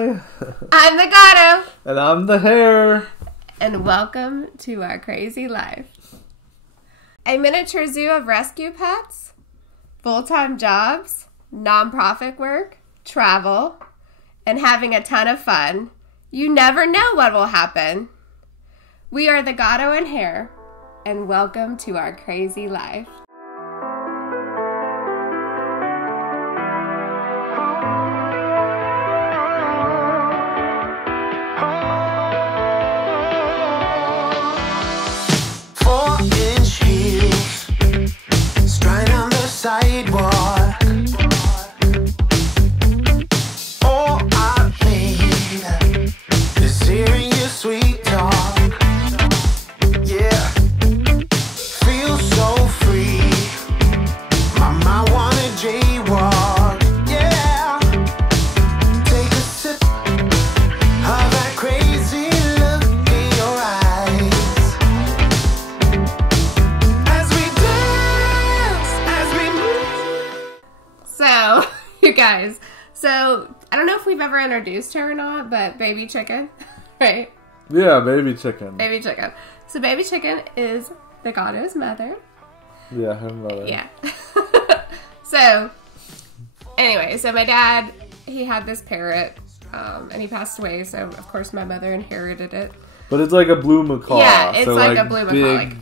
Hi. I'm the Gato. And I'm the Hare. And welcome to our crazy life. A miniature zoo of rescue pets, full-time jobs, non-profit work, travel, and having a ton of fun. You never know what will happen. We are the Gato and Hare, and welcome to our crazy life. Sidewalk. All I need is hearing your sweet talk. Yeah, feel so free. My mind wanna jaywalk. Yeah, take a sip of that crazy look in your eyes as we dance, as we move. So, you guys, I don't know if we've ever introduced her or not, but Baby Chicken, right? Yeah, Baby Chicken. Baby Chicken. So Baby Chicken is the Gato's mother. Yeah, her mother. Yeah. So, anyway, my dad, he had this parrot, and he passed away, so of course my mother inherited it. But it's like a blue macaw. Yeah, it's like a blue macaw.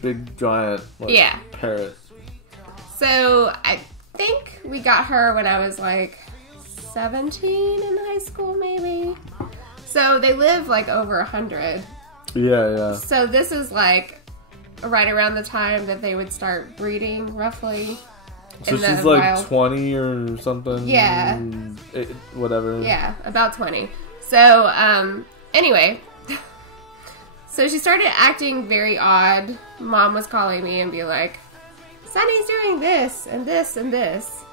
Big giant parrot. So, I think we got her when I was like 17 in high school, maybe. So they live like over 100. Yeah. So this is like right around the time that they would start breeding, roughly. So she's like 20 or something. Yeah. Whatever. Yeah, about 20. So anyway, so she started acting very odd. Mom was calling me and be like, Sonny's doing this and this and this.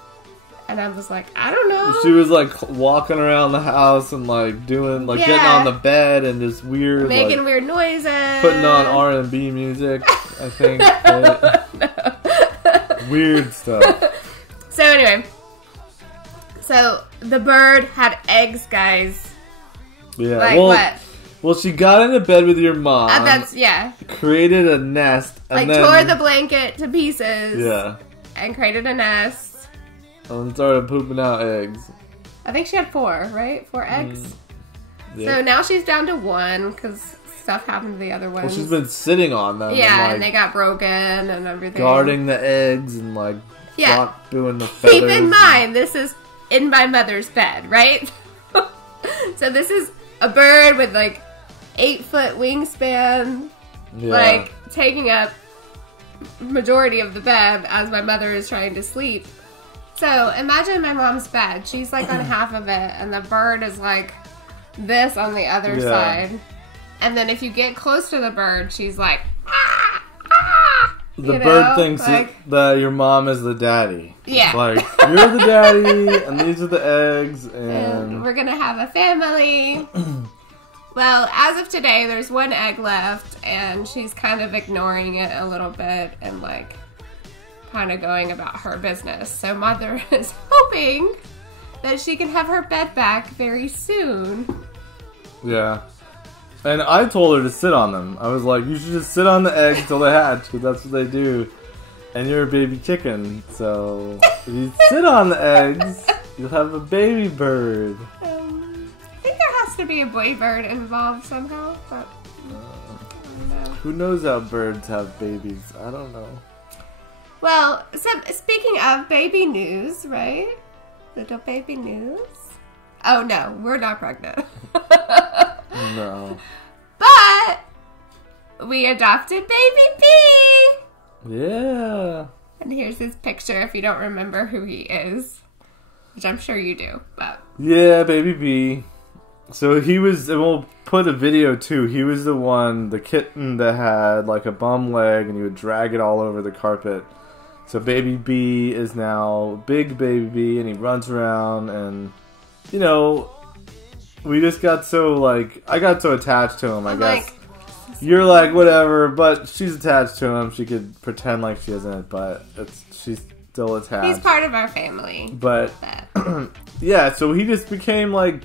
And I was like, I don't know. She was like walking around the house and like doing, like getting on the bed and just weird. Making like, weird noises. Putting on R&B music, I think. No. Weird stuff. So anyway. So the bird had eggs, guys. Yeah. Like what? Well, she got into bed with your mom. Created a nest. And like then, tore the blanket to pieces. Yeah. And created a nest. And started pooping out eggs. I think she had 4, right? 4 eggs. Yeah. So now she's down to 1 because stuff happened to the other ones. Well, she's been sitting on them. Yeah, and they got broken and everything. Guarding the eggs and like not doing the feathers. Keep in mind, this is in my mother's bed, right? So this is a bird with like 8-foot wingspan, like taking up majority of the bed as my mother is trying to sleep. So imagine my mom's bed. She's like on half of it, and the bird is like this on the other side. And then if you get close to the bird, she's like, ah, ah. The bird thinks that your mom is the daddy. Yeah. It's like, you're the daddy, and these are the eggs, and we're gonna have a family. Well, as of today, there's 1 egg left, and she's kind of ignoring it a little bit, and like kind of going about her business. So mother is hoping that she can have her bed back very soon. Yeah. And I told her to sit on them. I was like, you should just sit on the eggs till they hatch, because that's what they do. And you're a baby chicken, so if you sit on the eggs, you'll have a baby bird. I think there has to be a boy bird involved somehow, but I don't know. Who knows how birds have babies? I don't know. Well, so speaking of baby news, right? Little baby news. Oh no, we're not pregnant. No. But we adopted baby B. Yeah. And here's his picture if you don't remember who he is. Which I'm sure you do, but yeah, baby B. So he was, and we'll put a video too, he was the kitten that had like a bum leg and you would drag it all over the carpet. So baby B is now big baby B, and he runs around, and you know, we just got so like, I got so attached to him, I guess. Like, you're like, whatever, but she's attached to him. She could pretend like she isn't, but she's still attached. He's part of our family. But yeah, so he just became like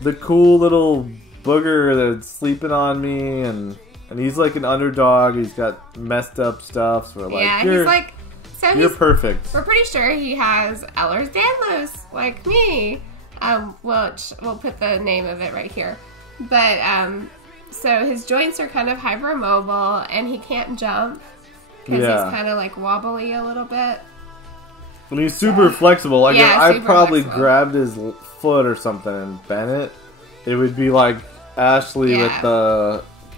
the cool little booger that's sleeping on me, and he's like an underdog. He's got messed up stuff. So we're like, Yeah, you're, he's like, so you're he's, perfect. we're pretty sure he has Ehlers-Danlos, like me. Which we'll put the name of it right here. But, so his joints are kind of hypermobile, and he can't jump because Yeah. he's kind of like wobbly a little bit. And he's super flexible. Like, Yeah, if I super probably flexible. grabbed his foot or something and bent it, it would be like Ashley Yeah.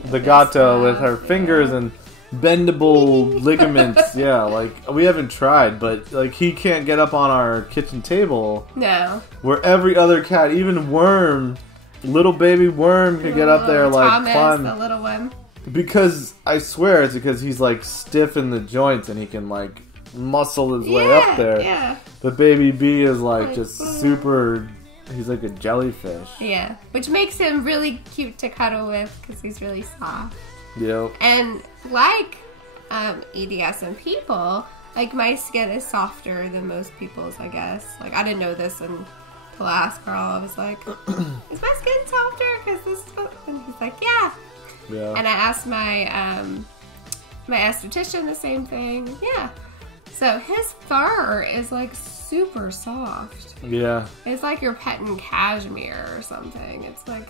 with the gato with her stuff, fingers yeah. and bendable ligaments. Yeah, like, we haven't tried, but, like, he can't get up on our kitchen table No. where every other cat, even Worm, little baby Worm, could get up there, like, Thomas, climb. the little one. Because, I swear, it's because he's, like, stiff in the joints and he can, like, muscle his way up there. Yeah. But Baby B is like Like, just super. He's like a jellyfish. Yeah. Which makes him really cute to cuddle with because he's really soft. Yep. And like EDS and people, like my skin is softer than most people's, I guess. Like I didn't know this until last girl. I was like, is my skin softer? Because this is what... And he's like, yeah. Yeah. And I asked my my esthetician the same thing. Yeah. So his fur is like super soft. Yeah. It's like you're petting cashmere or something. It's like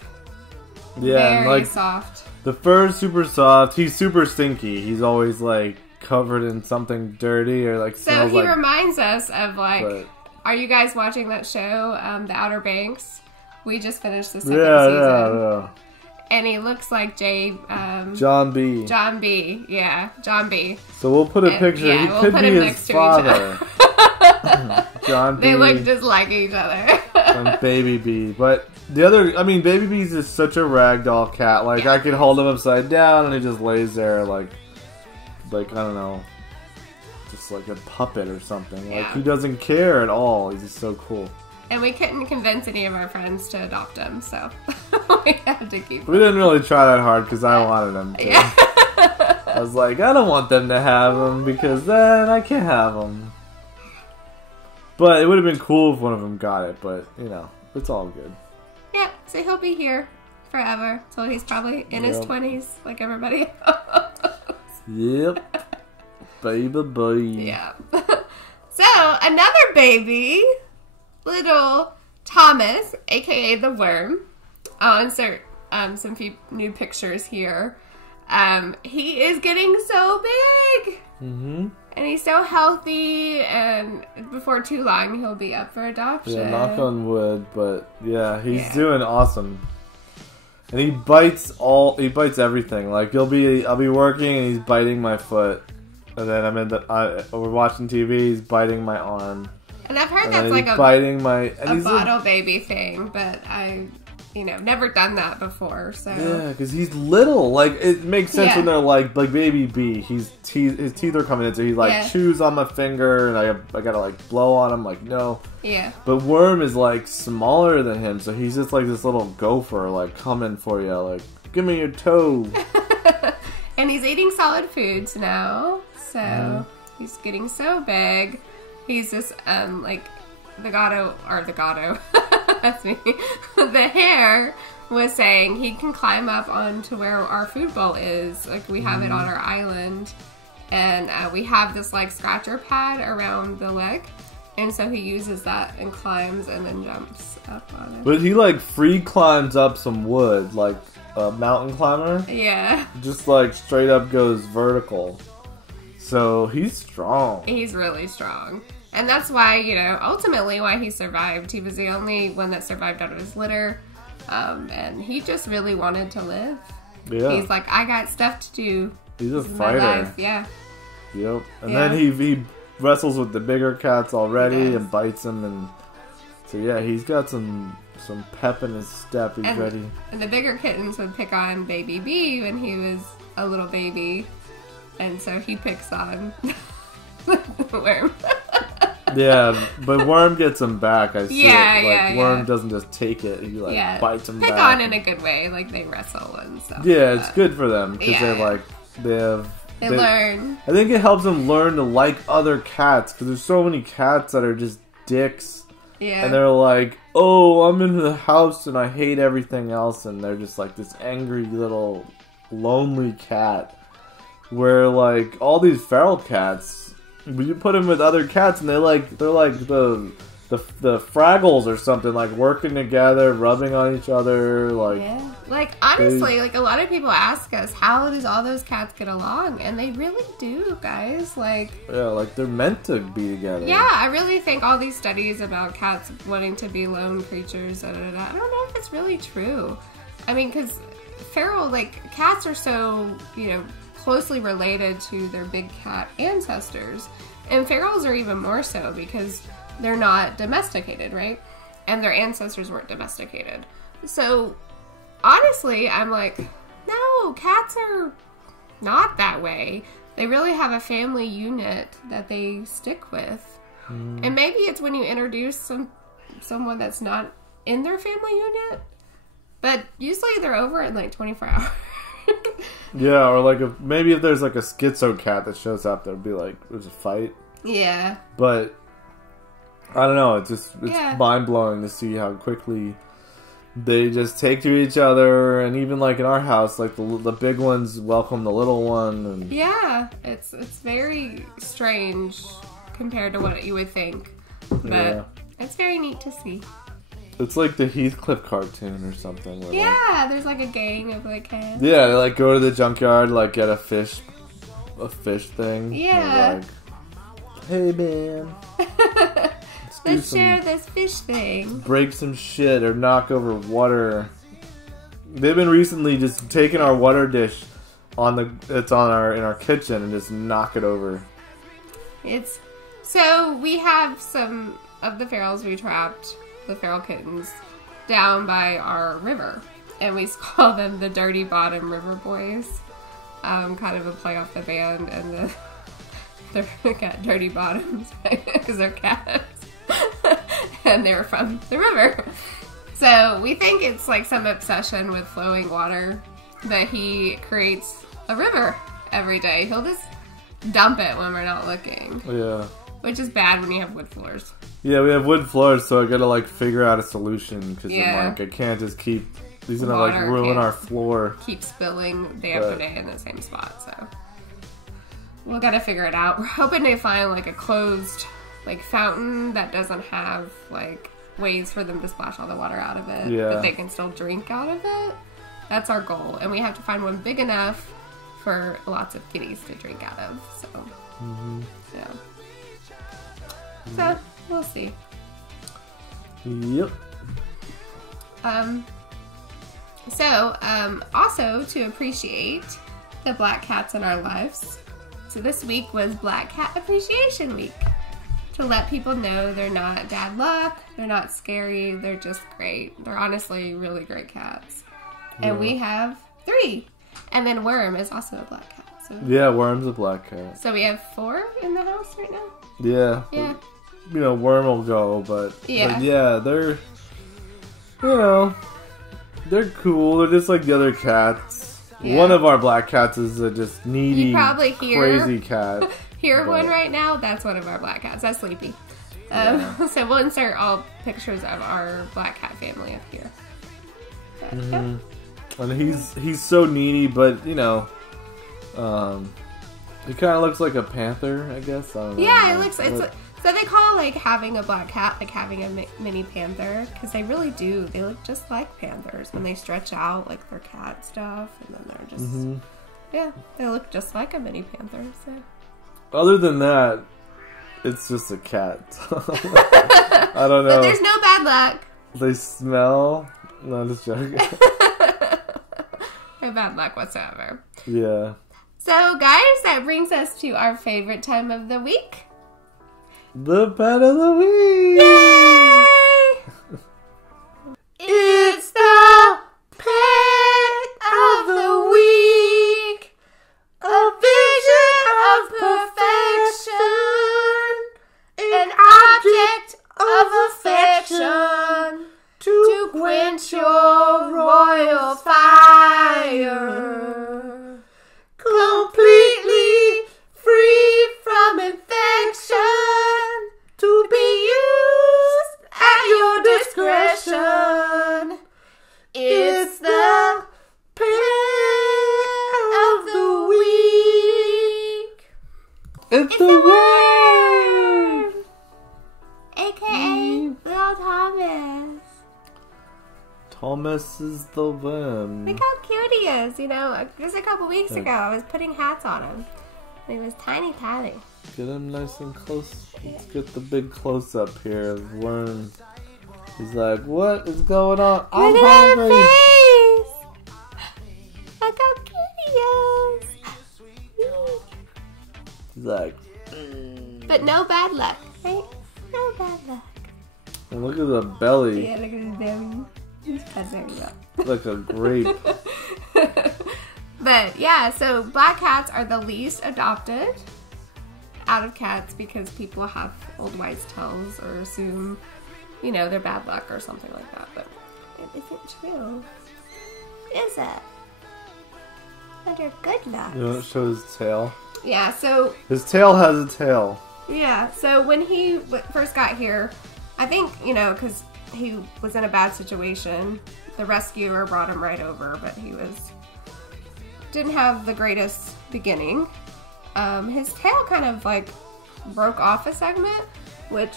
Yeah. And very like soft. the fur's super soft. He's super stinky. He's always like covered in something dirty or like So smells he like. reminds us of like, But- are you guys watching that show, The Outer Banks? We just finished the second Yeah, season. yeah, And he looks like yeah. John B. John B. Yeah, John B. So we'll put a And- picture. yeah, He we'll could put be him his next to each father. John B. They look just like each other. and Baby B. But the other, I mean, Baby B's is such a ragdoll cat. Like, I could hold him upside down and he just lays there like, I don't know, just like a puppet or something. Like, Yeah. he doesn't care at all. He's just so cool. And we couldn't convince any of our friends to adopt him, so we had to keep We didn't really try that hard because I wanted him to. Yeah. I was like, I don't want them to have him because then I can't have him. But it would have been cool if one of them got it, but, you know, it's all good. Yeah, so he'll be here forever. So he's probably in his Yep. 20s, like everybody else. Yep. Baby boy. Yeah. So, another baby, little Thomas, aka the worm. I'll insert some few new pictures here. He is getting so big! Mm-hmm. And he's so healthy, and before too long, he'll be up for adoption. Yeah, knock on wood, but yeah, he's Yeah. doing awesome. And he bites everything. Like I'll be working and he's biting my foot. And then we're watching TV, he's biting my arm. And I've heard And that's then like he's a biting my a bottle baby thing, but I, never done that before, so. Yeah, because he's little. Like, it makes sense Yeah. when they're like Baby B. His teeth are coming in, so he like Yeah. chews on my finger, and I gotta like blow on him. Like, no. Yeah. But Worm is like smaller than him, so he's just like this little gopher, like coming for you, like, give me your toe. And he's eating solid foods now, so he's getting so big. He's just, like, the gato, that's me, the hare was saying he can climb up onto where our food bowl is. Like, we have it on our island, and we have this, like, scratcher pad around the leg, and so he uses that and climbs and then jumps up on it. But he like free climbs up some wood, like a mountain climber. Yeah. Just like straight up goes vertical. So he's strong. He's really strong. And that's why, ultimately why he survived. He was the only one that survived out of his litter. And he just really wanted to live. Yeah. He's like, I got stuff to do. He's a This is my fighter. life. Yeah. Yep. And Yeah. then he wrestles with the bigger cats already Yes. and bites them, and so yeah, he's got some pep in his step. He's ready. And the bigger kittens would pick on Baby B when he was a little baby. And so he picks on the worm. Yeah, but Worm gets him back. I see Yeah, it. Like, yeah, Worm yeah. doesn't just take it; he like Yeah. bites him Pick back. on in a good way. Like they wrestle and stuff. Yeah, it's But good for them because Yeah, they're yeah. like They learn. I think it helps them learn to like other cats because there's so many cats that are just dicks. Yeah. And they're like, oh, I'm in the house and I hate everything else. And they're just like this angry little lonely cat. Where like all these feral cats, you put them with other cats and they're like the Fraggles or something, like working together, rubbing on each other, like. Yeah. Like, honestly, like, a lot of people ask us, how does all those cats get along? And they really do, guys. Like... Yeah, like, they're meant to be together. Yeah, I really think all these studies about cats wanting to be lone creatures, I don't know if it's really true. I mean, because feral, like, cats are so, you know, closely related to their big cat ancestors. And ferals are even more so because they're not domesticated, right? And their ancestors weren't domesticated. So... honestly, I'm like, no, cats are not that way. They really have a family unit that they stick with. And maybe it's when you introduce someone that's not in their family unit. But usually they're over in like 24 hours. Yeah, or like maybe if there's like a schizo cat that shows up, there'll be like, there's a fight. Yeah. But, I don't know, it's mind-blowing to see how quickly... they just take to each other, and even like in our house, like the big ones welcome the little one. And... yeah, it's very strange compared to what you would think, but it's very neat to see. It's like the Heathcliff cartoon or something. Where yeah, there's like a gang of like cats. Yeah, they like go to the junkyard, like get a fish thing. Yeah. Like, hey man. Let's share this fish thing. Break some shit or knock over water. They've been recently just taking our water dish in our kitchen and just knock it over. So we have some of the ferals we trapped, the feral kittens, down by our river, and we call them the Dirty Bottom River Boys. Kind of a play off the band, and they've got dirty bottoms because they're cats. And they're from the river. So we think it's like some obsession with flowing water that he creates a river every day. He'll just dump it when we're not looking. Yeah. Which is bad when you have wood floors. Yeah, we have wood floors, so I gotta like figure out a solution because Yeah. I'm like, I can't just keep these gonna like ruin our floor. Keep spilling day after day in the same spot. So we'll gotta figure it out. We're hoping to find like a closed like fountain that doesn't have like ways for them to splash all the water out of it, but they can still drink out of it. That's our goal, and we have to find one big enough for lots of kitties to drink out of. So we'll see. Yep. Also to appreciate the black cats in our lives. So this week was Black Cat Appreciation Week. To let people know they're not bad luck, they're not scary, they're just great. They're honestly really great cats. And we have 3. And then Worm is also a black cat. So. Yeah, Worm's a black cat. So we have 4 in the house right now? Yeah. Yeah. You know, Worm will go, but yeah, they're, you know, they're cool. They're just like the other cats. Yeah. One of our black cats is a just needy, crazy cat. One right now, that's one of our black cats. That's Sleepy. So we'll insert all pictures of our black cat family up here. But, And he's so needy, but you know, he kind of looks like a panther, I guess. I don't know. Yeah, it looks. So they call like having a black cat like having a mini panther because they really do. They look just like panthers when they stretch out like their cat stuff, and then they're just they look just like a mini panther. So. Other than that, it's just a cat. I don't know. But there's no bad luck. They smell. No, I'm just joking. No bad luck whatsoever. Yeah. So, guys, that brings us to our favorite time of the week. The pet of the week! Yay! It's the pet of the week. A vision of perfection. An object of affection. To quench your royal fire. Completely free from infection. To be used Thomas. Thomas is the one. Look how cute he is. You know, just a couple weeks ago, I was putting hats on him. And he was tiny. Get him nice and close. Let's get the big close up here of Worm. He's like, what is going on? I'm Look at hungry. her face. Look how cute he is. He's like, But no bad luck, right? No bad luck. and look at the belly. Yeah, look at his belly. There you go. Like a grape. But yeah, so black cats are the least adopted out of cats because people have old wives' tales or assume, you know, they're bad luck or something like that. But it isn't true, is it? They're good luck. You know, it shows his tail. Yeah, so His tail has a tail. yeah, so when he first got here, I think, you know, because he was in a bad situation, the rescuer brought him right over, but he didn't have the greatest beginning. His tail kind of like broke off a segment, which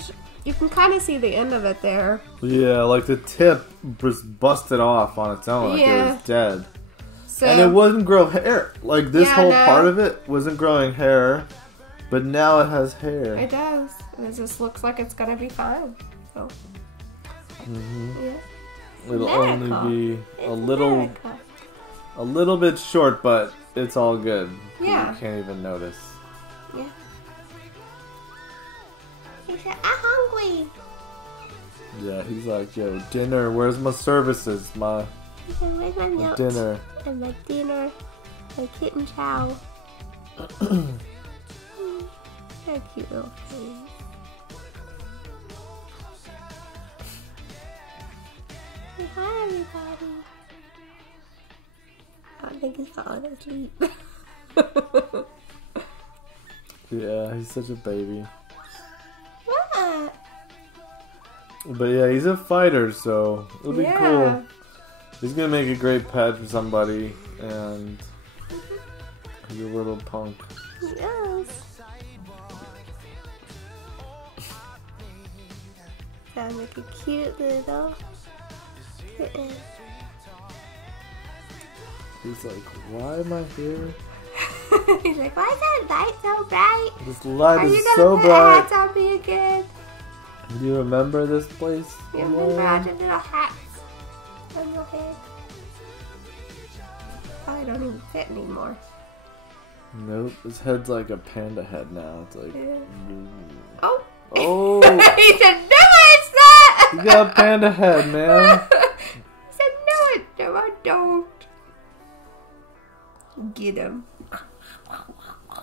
you can kind of see the end of it there. Yeah, like the tip just busted off on its own, like it Yeah. was dead. So And it wouldn't grow hair. Like this Yeah, whole no. part of it wasn't growing hair, but now it has hair. it does. It just looks like it's gonna be fine. So yeah, It'll Miracle. only be It's a little bit short, but it's all good. Yeah. You can't even notice. Yeah. He said, "I'm hungry." Yeah, he's like, yo, dinner. Where's my services? My He said, "Where's my notes? dinner. And my dinner, my kitten chow." What a cute little face. Say hi, everybody. I don't think he's falling asleep. Yeah, he's such a baby. What? But yeah, he's a fighter, so it'll be Yeah. cool. He's gonna make a great pet for somebody, and he's a little punk. Yes. Sounds like a cute little kitten. He's like, why am I here? He's like, why is that light so bright? This light Are is you gonna so put bright. hats on me again? Do you remember this place? You remember I had little hats on your head? Probably don't even fit anymore. Nope, his head's like a panda head now. It's like, Yeah. ooh. Oh! Oh, He said, no, it's not! you got a panda head, man. He said, no, I don't. Get him.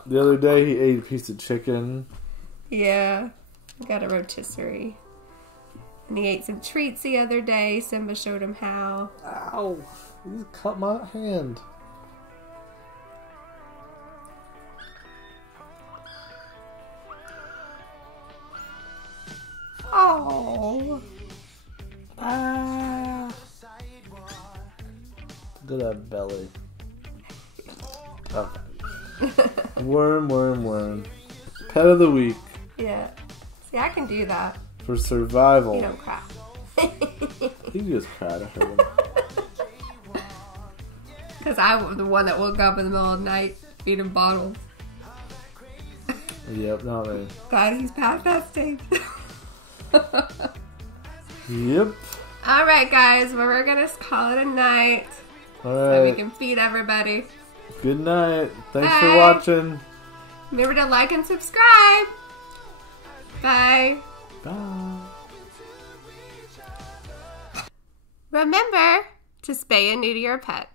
The other day he ate a piece of chicken. Yeah, I got a rotisserie. And he ate some treats the other day. Simba showed him how. Ow, you just cut my hand. Oh. Ah. Look at that belly. Okay. Worm. Pet of the week Yeah. See, I can do that. for survival. You don't cry. He just cried. I heard him. Because I was the one that woke up in the middle of the night feeding bottles. Yep, not me. Glad he's past that stage. Yep. Alright, guys. Well, we're going to call it a night. All So we right. can feed everybody. Good night. Thanks for Bye. watching. Remember to like and subscribe. Bye. Bye. Remember to spay and neuter your pet.